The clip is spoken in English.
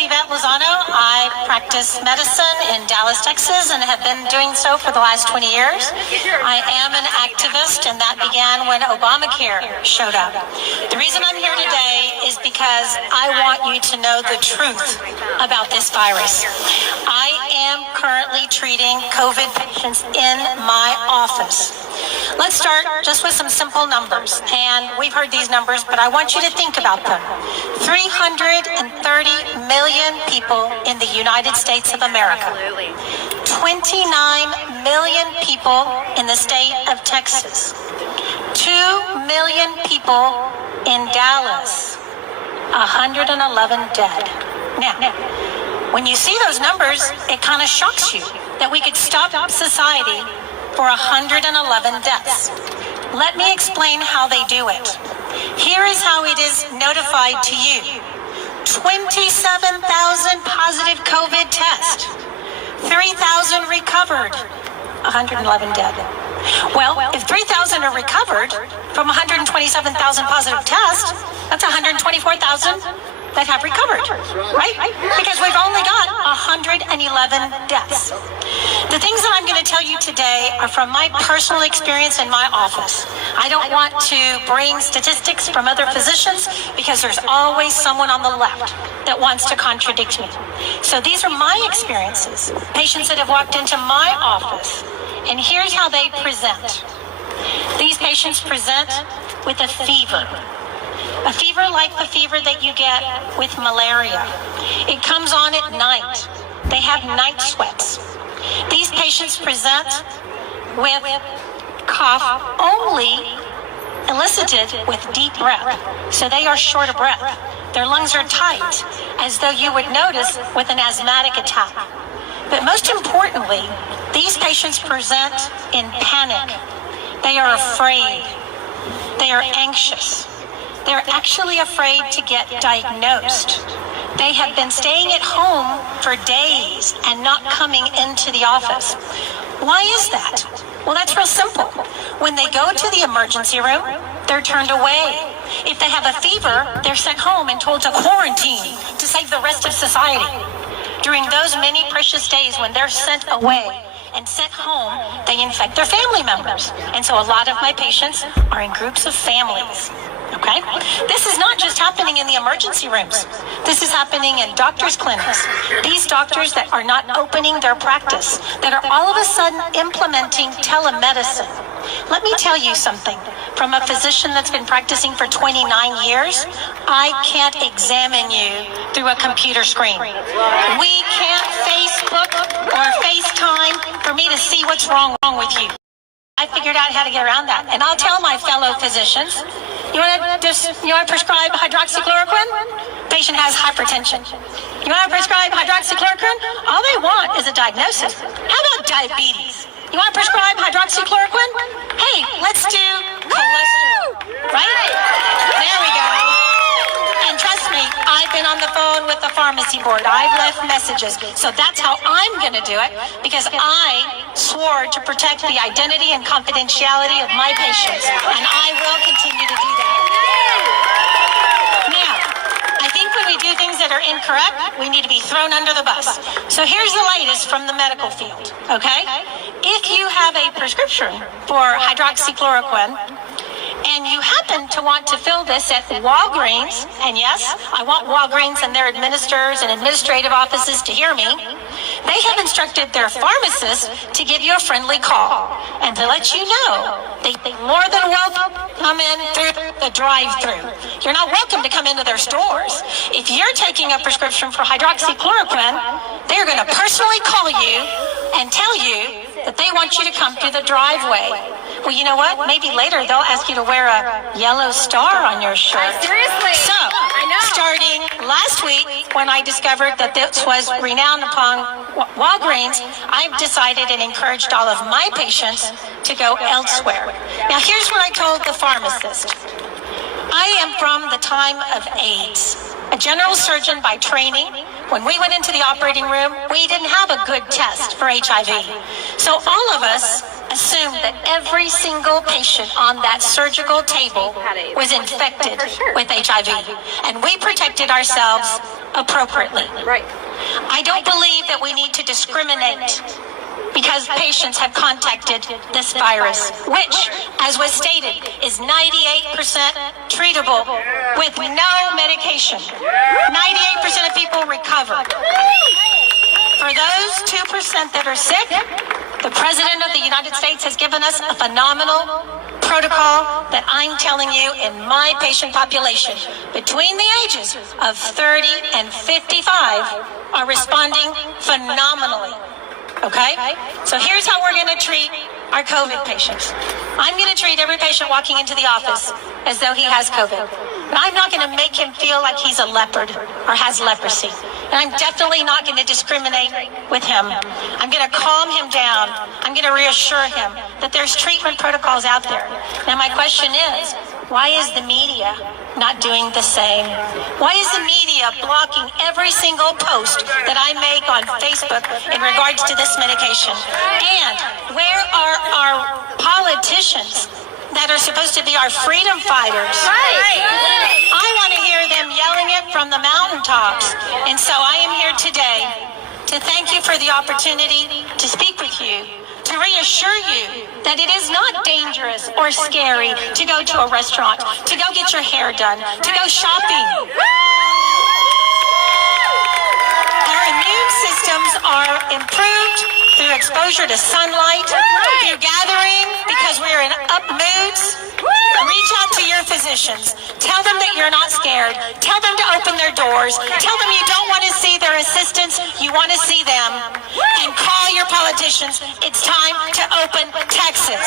Yvette Lozano. I practice medicine in Dallas, Texas, and have been doing so for the last 20 years. I am an activist, and that began when Obamacare showed up. The reason I'm here today is because I want you to know the truth about this virus. I am currently treating COVID patients in my office. Let's start just with some simple numbers, and we've heard these numbers, but I want you to think about them. 330 million people in the United States of America. 29 million people in the state of Texas. 2 million people in Dallas. 111 dead. Now, when you see those numbers, it kind of shocks you that we could stop society for 111 deaths. Let me explain how they do it. Here is how it is notified to you. 27,000 positive COVID tests, 3,000 recovered, 111 dead. Well, if 3,000 are recovered from 127,000 positive tests, that's 124,000 that have recovered, right? Because we've only got 111 deaths. The things that I'm going to tell you today are from my personal experience in my office. I don't want to bring statistics from other physicians because there's always someone on the left that wants to contradict me. So these are my experiences, patients that have walked into my office, and here's how they present. These patients present with a fever. A fever like the fever that you get with malaria. It comes on at night. They have night sweats. These patients present with cough only elicited with deep breath. So they are short of breath. Their lungs are tight, as though you would notice with an asthmatic attack. But most importantly, these patients present in panic. They are afraid. They are anxious. They're actually afraid to get diagnosed. They have been staying at home for days and not coming into the office. Why is that? Well, that's real simple. When they go to the emergency room, they're turned away. If they have a fever, they're sent home and told to quarantine to save the rest of society. During those many precious days when they're sent away and sent home, they infect their family members. And so a lot of my patients are in groups of families. Okay? This is not just happening in the emergency rooms. This is happening in doctors' clinics. These doctors that are not opening their practice, that are all of a sudden implementing telemedicine. Let me tell you something. From a physician that's been practicing for 29 years, I can't examine you through a computer screen. We can't Facebook or FaceTime for me to see what's wrong with you. I figured out how to get around that. And I'll tell my fellow physicians, you want to prescribe hydroxychloroquine? Patient has hypertension. You want to prescribe hydroxychloroquine? All they want is a diagnosis. How about diabetes? You want to prescribe hydroxychloroquine? Hey, let's do cholesterol, right? There we go. And trust me, I've been on the phone with the pharmacy board. I've left messages. So that's how I'm going to do it, because I swore to protect the identity and confidentiality of my patients, and I will continue to do that. Now, I think when we do things that are incorrect, we need to be thrown under the bus. So here's the latest from the medical field, okay? If you have a prescription for hydroxychloroquine, and you happen to want to fill this at Walgreens, and yes, I want Walgreens and their administrators and administrative offices to hear me, they have instructed their pharmacists to give you a friendly call and to let you know they more than welcome come in through the drive-thru. You're not welcome to come into their stores. If you're taking a prescription for hydroxychloroquine, they're going to personally call you and tell you that they want you to come through the driveway. Well, you know what? Maybe later they'll ask you to wear a yellow star on your shirt. Seriously? So, starting last week, when I discovered that this was renowned upon Walgreens, I've decided and encouraged all of my patients to go elsewhere. Now, here's what I told the pharmacist. I am from the time of AIDS. A general surgeon by training. When we went into the operating room, we didn't have a good test for HIV. So all of us assumed that every single patient on that surgical table was infected with HIV, and we protected ourselves appropriately. Right. I don't believe that we need to discriminate because patients have contacted this virus, which, as was stated, is 98% treatable with no medication. 98% of people recover. For those 2% that are sick, the President of the United States has given us a phenomenal protocol that I'm telling you, in my patient population, between the ages of 30 and 55, are responding phenomenally. Okay? So here's how we're going to treat our COVID patients. I'm going to treat every patient walking into the office as though he has COVID. But I'm not going to make him feel like he's a leopard or has leprosy. And I'm definitely not going to discriminate with him. I'm going to calm him down. I'm going to reassure him that there's treatment protocols out there. Now my question is, why is the media not doing the same? Why is the media blocking every single post that I make on Facebook in regards to this medication? And where are our politicians that are supposed to be our freedom fighters? I want to hear them yelling it from the mountaintops. And so I am here today to thank you for the opportunity to speak with you, to reassure you that it is not dangerous or scary to go to a restaurant, to go get your hair done, to go shopping. Our immune systems are improved through exposure to sunlight, through gathering, because we're in up moods. Reach out to your physicians. Tell them that you're not scared. Tell them to open their doors. Tell them you don't want to see their assistants. You want to see them. And call your politicians. It's time to open Texas.